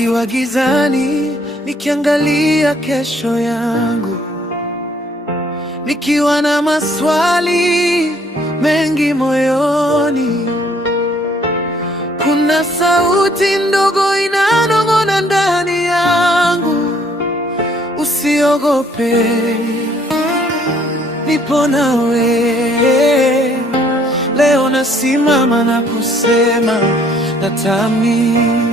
nikiwa gizani, nikiangalia kesho yangu, nikiwa na maswali mengi moyoni. Kuna sauti ndogo inanong'ona ndani yangu, usiogope, nipo nawe. Leo nasimama na kusema natamani.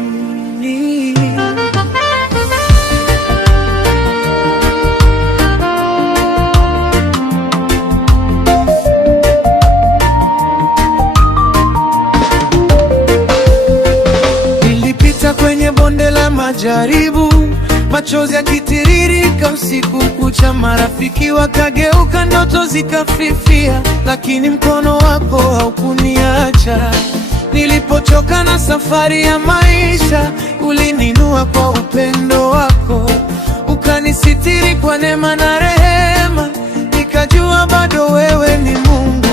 Nilipita kwenye bonde la majaribu, machozi yakitiririka usiku kucha. Marafiki wakageuka, ndoto zikafifia, lakini mkono wako haukuniacha. Nilipochoka na safari ya maisha, ulininua kwa upendo wako, ukanisitiri kwa neema na rehema. Nikajua bado wewe ni Mungu.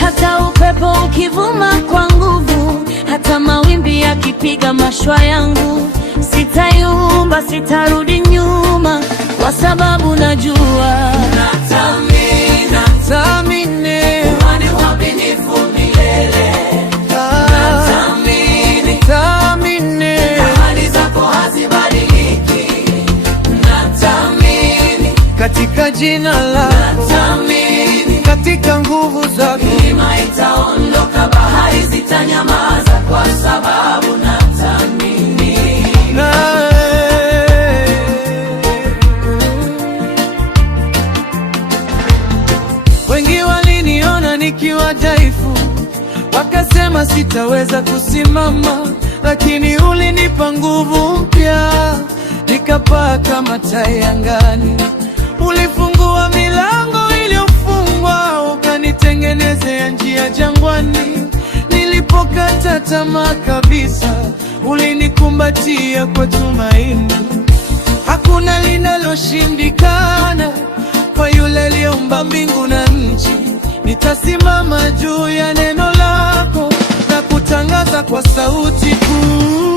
Hata upepo ukivuma kwa nguvu, hata mawimbi yakipiga mashua yangu, sitayumba, sitarudi nyuma, kwa sababu najua natamini umani wabinifu milele. Natamini ahadi zako hazibadiliki. Natamini katika jina lako, natamini katika nguvu zako. milima itaondoka, bahari zitanyamaza, kwa sababu natamini. Wengi waliniona nikiwa dhaifu, wakasema sitaweza kusimama, lakini ulinipa nguvu mpya, nikapaa kama tai angani. Ulifungua milango iliyofungwa, ukanitengenezea njia jangwani. Nilipokata tamaa kabisa, ulinikumbatia kwa tumaini. Hakuna linaloshindikana kwa yule aliyeumba mbingu na nchi. Nitasimama juu ya neno lako na kutangaza kwa sauti kuu.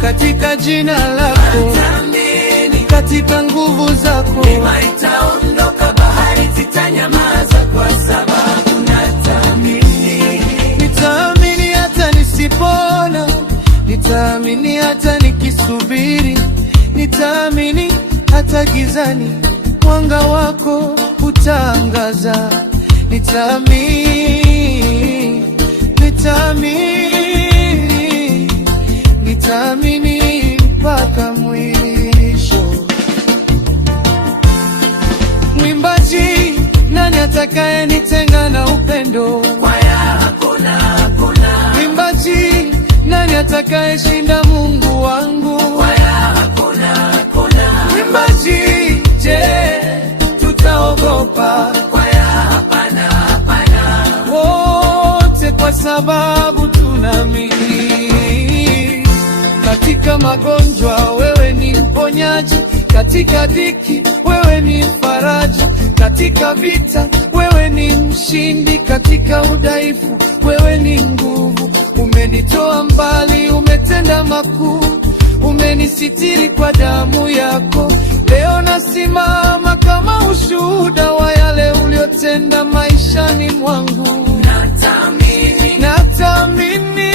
Katika jina lako, katika nguvu zako, milima itaondoka, bahari zitanyamaza, kwa sababu natamini. Nitaamini hata nisipona, nitaamini hata nikisubiri, nitaamini hata gizani mwanga wako utaangaza. Nitaamini, nitaamini, nitaamini mpaka mwisho. Mwimbaji, nani atakayenitenga na upendo? Kwaya, hakuna. Mwimbaji, nani atakayeshinda Mungu wangu? Kwaya, hakuna. Mwimbaji, je, tutaogopa? Kwaya, hapana. Wote kwa sababu tunaamini. Katika magonjwa wewe ni mponyaji, katika dhiki wewe ni faraja, katika vita wewe ni mshindi, katika udhaifu wewe ni nguvu. Umenitoa mbali, umetenda makuu, umenisitiri kwa damu yako. Leo nasimama kama ushuhuda wa yale uliotenda maishani mwangu. Natamini, natamini.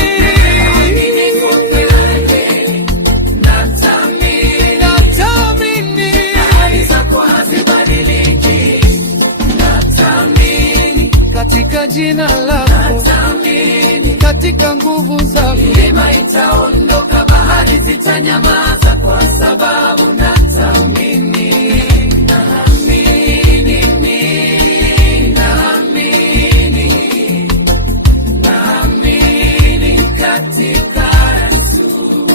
Katika jina lako, katika nguvu zako, milima itaondoka, bahari zitanyamaza, kwa sababu natamini. Naamini katika Yesu.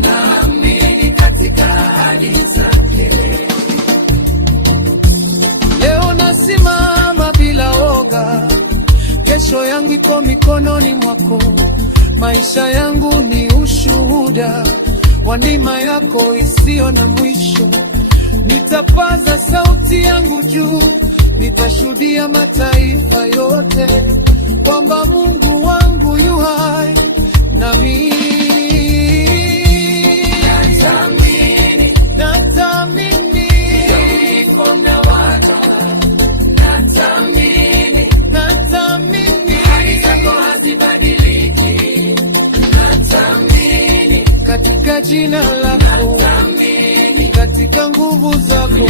Naamini katika ahadi zake. Maisha yangu ni ushuhuda wa neema yako isiyo na mwisho. Nitapaza sauti yangu juu, nitashuhudia mataifa yote kwamba Mungu wangu yu hai nami katika jina lako, katika nguvu zako.